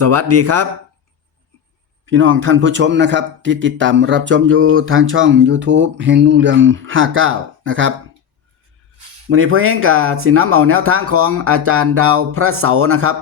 สวัสดีครับ พี่น้องท่านผู้ชมนะครับ ที่ติดตามรับชมอยู่ทางช่อง YouTube เฮงนุ่งเรือง 59 นะครับวันนี้พ่อเฮงกับสิน้ำเอาแนวทางของอาจารย์ดาวพระเสานะครับ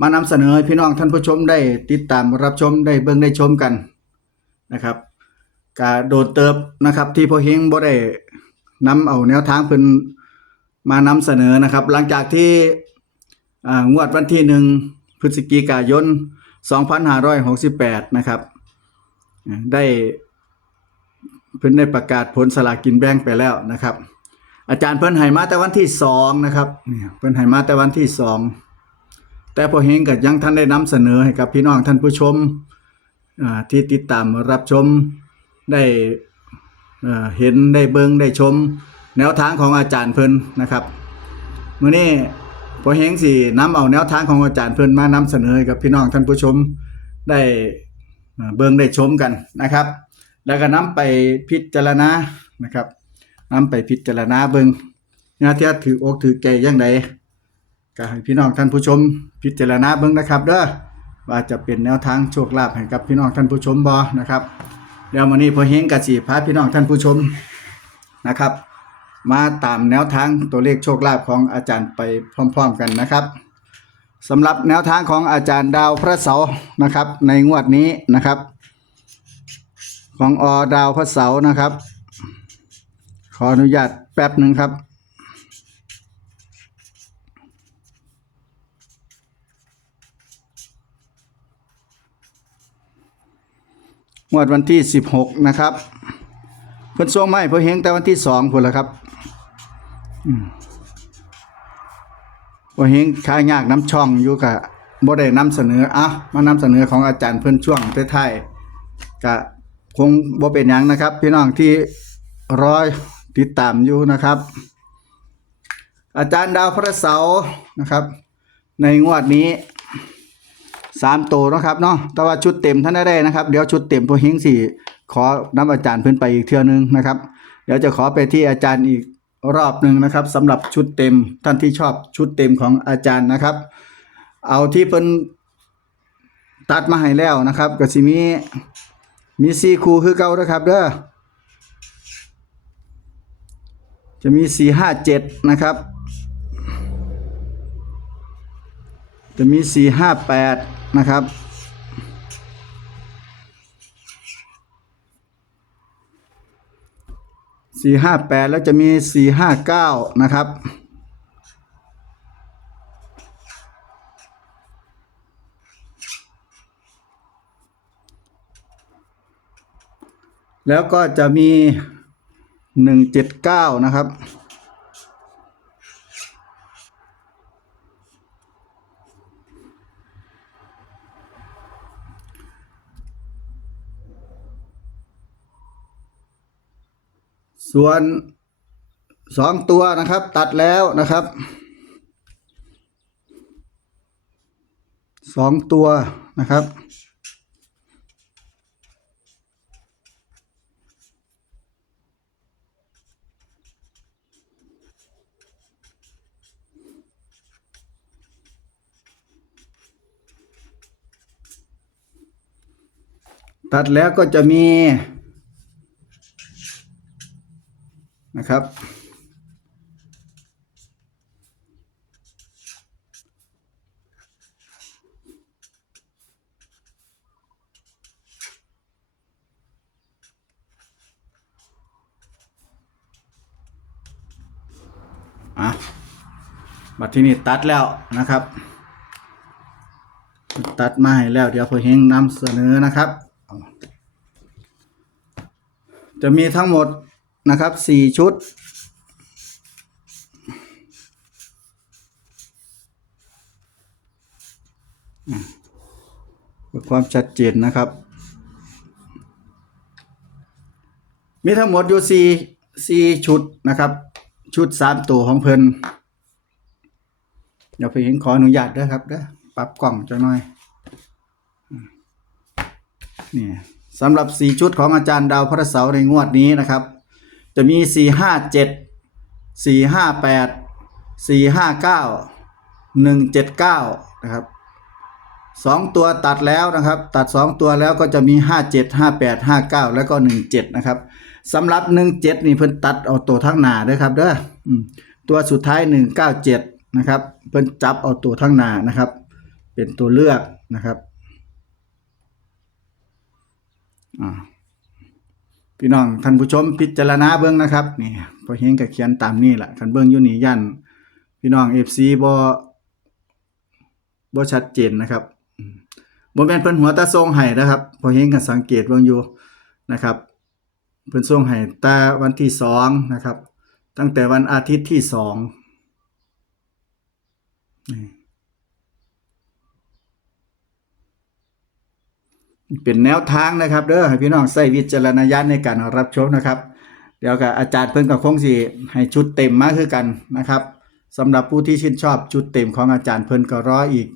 มานำเสนอให้พี่น้องท่านผู้ชมได้ติดตามรับชมได้เบิ่งได้ชมกันนะครับกาโดดเติบนะครับ ที่พ่อเฮงบ่ได้นำเอาแนวทางเพิ่นมานำเสนอนะครับ หลังจากที่งวดวันที่หนึ่ง พฤศจิกายน 2568 นะครับ ได้เพิ่นได้ประกาศผลสลากกินแบ่งไปแล้วนะครับ อาจารย์เพิ่นให้มาแต่วันที่สองนะครับเนี่ยเพิ่นให้มาแต่วันที่สองแต่พอเฮงก็ยังท่านได้นำเสนอให้กับพี่น้องท่านผู้ชมที่ติดตามรับชมได้เห็นได้เบิ่งได้ชม แนวทางของอาจารย์เพิ่นนะครับมื้อนี้ พอเฮงสินำเอาแนวทางของอาจารย์เพิ่อนมานำเสนอให้กับพี่น้องท่านผู้ชมได้เบิ่งได้ชมกันนะครับ แล้วก็นำไปพิจารณานะครับนำไปพิจารณาเบิ่งนะที่ถืออกถือใจอย่างใดก็ให้พี่น้องท่านผู้ชม พิจารณาเบิ่งนะครับเด้อว่าจะเป็นแนวทางโชคลาภให้กับพี่น้องท่านผู้ชมบ่นะครับเดี๋ยวมื้อนี้พอเฮงก็สิพาพี่น้องท่านผู้ชมนะครับ มาตามแนวทางตัวเลขโชคลาภของอาจารย์ไปพร้อม ๆ กันนะครับสำหรับแนวทางของอาจารย์ดาวพระเสาร์นะครับ ในงวดนี้นะครับ ของอดาวพระเสาร์นะครับ ขออนุญาตแป๊บหนึ่งครับงวดวันที่ 16 นะครับเพิ่นส่งมาให้เพิ่นเฮงแต่วันที่2พุ่นละครับ บ่เฮงขายยากน้ำช่องอยู่กะบ่ได้นำเสนออะมานำเสนอของอาจารย์เพิ่อนช่วงท้ายๆก็คงบ่เป็นยังนะครับ พี่น้องที่ร้อยติดตามอยู่นะครับ อาจารย์ดาวพระเสาร์นะครับ ในงวดนี้สามตัวนะครับเนาะแต่ว่าชุดเต็มท่านได้นะครับ เดี๋ยวชุดเต็มพวกเฮงสี่ขอน้ำอาจารย์เพิ่อนไปอีกเทื่อนึงนะครับ เดี๋ยวจะขอไปที่อาจารย์อีก รอบหนึ่งนะครับสำหรับชุดเต็มท่านที่ชอบชุดเต็มของอาจารย์นะครับ เอาที่เพิ่นตัดมาให้แล้วนะครับก็สิมีมีสี่คู่คือเก่านะครับเด้อจะมีสี่ห้าเจ็ดนะครับ จะมีสี่ห้าแปดนะครับ สี่ห้าแปดแล้วจะมีสี่ห้าเก้านะครับ แล้วก็จะมีหนึ่งเจ็ดเก้านะครับ ส่วนสองตัวนะครับ ตัดแล้วนะครับสองตัวนะครับ ตัดแล้วก็จะมี นะครับ อะ บัดที่นี่ตัดแล้วนะครับ ตัดมาให้แล้วเดี๋ยวพอเฮงนำเสนอนะครับ จะมีทั้งหมด นะครับสี่ชุดเพื่อความชัดเจนนะครับ มีทั้งหมดอยู่สี่สี่ชุดนะครับ ชุดสามตัวของเพิ่นเดี๋ยวไปเห็นขออนุญาตด้วยครับเด้อปรับกล่องจังหน่อยนี่สำหรับสี่ชุดของอาจารย์ดาวพระเสาร์ในงวดนี้นะครับ จะมีสี่ห้าเจ็ดสี่ห้าแปดสี่ห้าเก้าหนึ่งเจ็ดเก้านะครับสองตัวตัดแล้วนะครับ ตัดสองตัวแล้วก็จะมีห้าเจ็ดห้าแล้วก็หนึ่งเจ็ดนะครับสำหรับหนึ่งเจ็ดนี่เพิ่นตัดเอาตัวทั้งหน้าด้อครับเด้อตัวสุดท้ายหนึ่งเก้าเจ็ดนะครับ เพิ่นจับเอาตัวทั้งหน้านะครับ เป็นตัวเลือกนะครับอ่า พี่น้องท่านผู้ชมพิจารณาเบิ่งนะครับนี่พอเฮงก็เขียนตามนี้แหละคันเบิ่งอยู่นี่ยันพี่น้อง FC บ่บ่ชัดเจนนะครับบ่แมนเพิ่นหัวตาทรงให้นะครับพอเฮงก็สังเกตเบิ่งอยู่นะครับเพิ่นส่งให้ต่วันที่สองนะครับ ตั้งแต่วันอาทิตย์ที่สองนี่ เป็นแนวทางนะครับเด้อให้พี่น้องใส่วิจารณญาณในการรับชมนะครับ เดี๋ยวกับอาจารย์เพิ่นก็คงสิให้ชุดเต็มมาคือกันนะครับสำหรับผู้ที่ชื่นชอบชุดเต็มของอาจารย์เพิ่นก็รออีก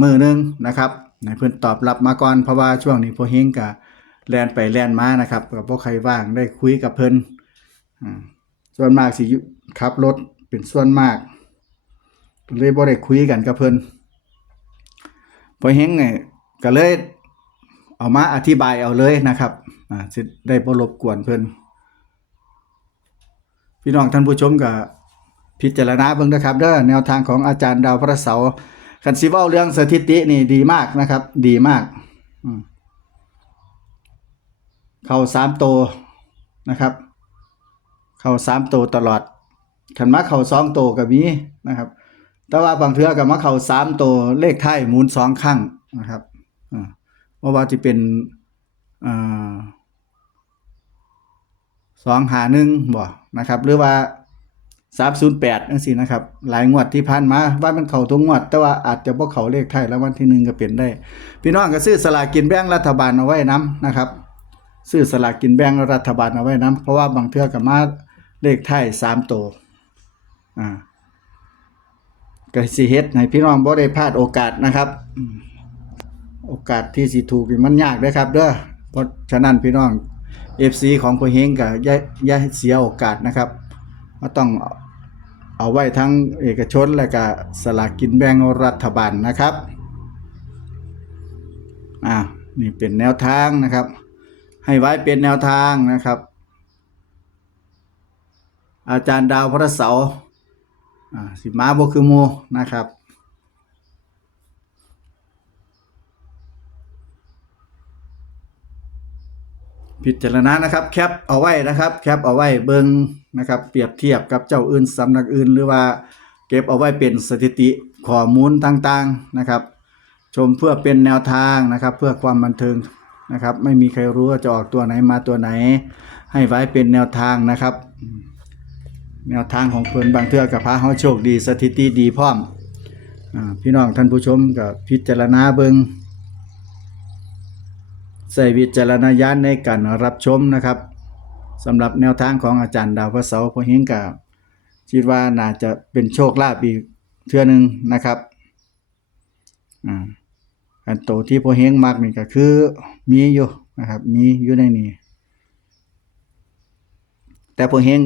มือหนึงนะครับให้เพิ่นตอบรับมาก่อนเพราะว่าช่วงนี้พอเฮงก็แลนไปแลนมานะครับก็บ่ใครว่างได้คุยกับเพิ่นส่วนมากสิขับรถเป็นส่วนมากเลยบ่ได้คุยกันกับเพิ่นพอเฮงเนี่ยก็เลย เอามาอธิบายเอาเลยนะครับอ่าสิได้บ่รบกวนเพิ่นพี่น้องท่านผู้ชมก็พิจารณาเบิ่งนะครับเด้อแนวทางของอาจารย์ดาวพระเสาร์คันสิเว้าเรื่องสถิตินี่ดีมากนะครับ ดีมากเข้าสามโตนะครับ เข้าสามโตตลอดคันมาเข้าสองโตวก็มีนะครับ แต่ว่าบางเทื่อก็มาเข้าสามโตเลขไทยหมุนสองครั้งนะครับอ่า เพราะว่าจะเป็นอสองหาหนึ่งบ่นะครับ หรือว่าสามศูนย์แปดนั่นสินะครับ หลายงวดที่ผ่านมาว่ามันเข่าทุกงวด แต่ว่าอาจจะบ่เขาเลขไทยแล้ววันที่หนึ่งก็เป็นได้ พี่น้องก็ซื้อสลากกินแบ่งรัฐบาลเอาไว้นํนะครับซื้อสลากกินแบ่งรัฐบาลเอาไว้นํเพราะว่าบางเทื่อก็มาเลขไทยสามตัวอ่าก็สิเฮ็ดให้พี่น้องบ่ได้พลาดโอกาสนะครับอืม โอกาสที่สิถูกนี่มันยากเด้อครับเด้อเพราะฉะนั้นพี่น้อง FC ของพ่อเฮงก็อย่าอย่าเสียโอกาสนะครับก็ต้องเอาไว้ทั้งเอกชนและก็สลากกินแบ่งรัฐบาลนะครับอ่านี่เป็นแนวทางนะครับ ให้ไว้เป็นแนวทางนะครับ อาจารย์ดาวพระเสาร์อ่าสิมาบคือหมู่นะครับ พิจารณานะครับแคปเอาไว้นะครับแคปเอาไว้เบิงนะครับเปรียบเทียบกับเจ้าอื่นสำนักอื่น หรือว่าเก็บเอาไว้เป็นสถิติข้อมูลต่างๆนะครับ ชมเพื่อเป็นแนวทางนะครับ เพื่อความบันเทิงนะครับไม่มีใครรู้ว่าจะออกตัวไหนมาตัวไหน ให้ไว้เป็นแนวทางนะครับ แนวทางของเพิ่นบางเทือกับพาเฮาโชคดีสถิติดีพร้อมอพี่น้องท่านผู้ชมก็พิจารณาเบิง ใส่วิจารณญาณในการรับชมนะครับสำหรับแนวทางของอาจารย์ดาวพระเสาพร์พอเฮงกับคิดว่าน่าจะเป็นโชคลาภอีกเทื่อหนึงนะครับอ่าอันโตที่พอเฮงมักนี่ก็คือมีอยู่นะครับ มีอยู่ในนี้แต่พอเฮง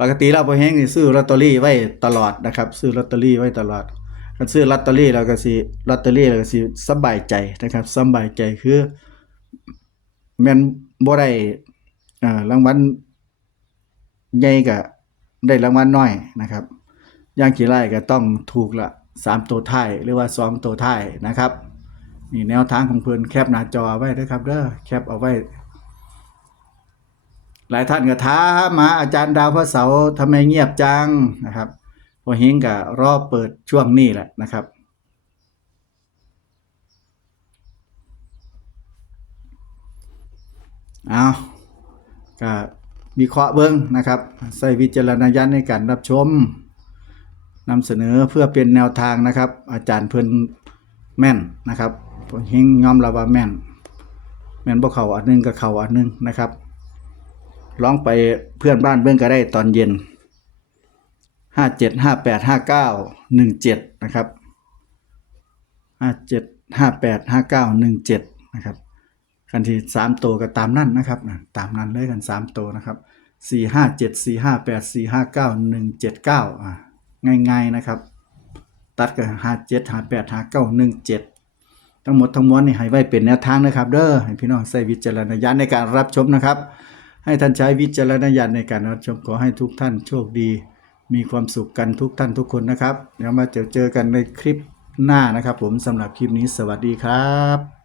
ปกติแล้วพอเฮงนี่ซื้อลอตเตอรี่ไว้ตลอดนะครับ ซื้อลอตเตอรี่ไว้ตลอดคันซื้อลอตเตอรี่แล้วก็สิลอตเตอรี่แล้วก็สิสบายใจนะครับสบายใจคือ แม่นบ่ได้อ่ารางวัลใหญ่ก็ได้รางวัลน้อยนะครับ อย่างกี่ไร่ก็ต้องถูกละสามตัวท้ายหรือว่าสองตัวท้ายนะครับนี่แนวทางของเพิ่อนแคปหน้าจอเอาไว้เด้อครับเด้อแคปเอาไว้ หลายท่านก็ถามาอาจารย์ดาวพระเสาร์ทำไมเงียบจังนะครับพอเฮงก็รอเปิดช่วงนี้แหละนะครับ เอาก็มีเคราะห์เบิ้งนะครับ ใส่วิจารณญาณในการรับชมนำเสนอเพื่อเป็นแนวทางนะครับ อาจารย์เพิ่นแม่นนะครับผมเฮงยอมรับว่าแม่น แม่นบ่เขาอันหนึงกับเขาอันหนึงนะครับลองไปเพื่อนบ้านเบิ้องก็ได้ตอนเย็น ห้าเจ็ดห้าแปดห้าเก้าหนึ่งเจ็ดนะครับ ห้าเจ็ดห้าแปดห้าเก้าหนึ่งเจ็ดนะครับ คันที่สามตัวก็ตามนั่นนะครับนะตามนั้นเลยกันสามตัวนะครับสี่ห้าเจ็ดสี่ห้าแปดสี่ห้าเก้าหนึ่งเจ็ดเก้าอ่าง่ายๆนะครับ ตัดกับห้าเจ็ดห้าแปดห้าเก้าหนึ่งเจ็ดทั้งหมดทั้งมวลนี่ให้ไว้เป็นแนวทางนะครับ เด้อให้พี่น้องใช้วิจารณญาณในการรับชมนะครับ ให้ท่านใช้วิจารณญาณในการรับชมขอให้ทุกท่านโชคดี มีความสุขกันทุกท่านทุกคนนะครับเดี๋ยวมาเจอเจอกันในคลิปหน้านะครับ ผมสำหรับคลิปนี้สวัสดีครับ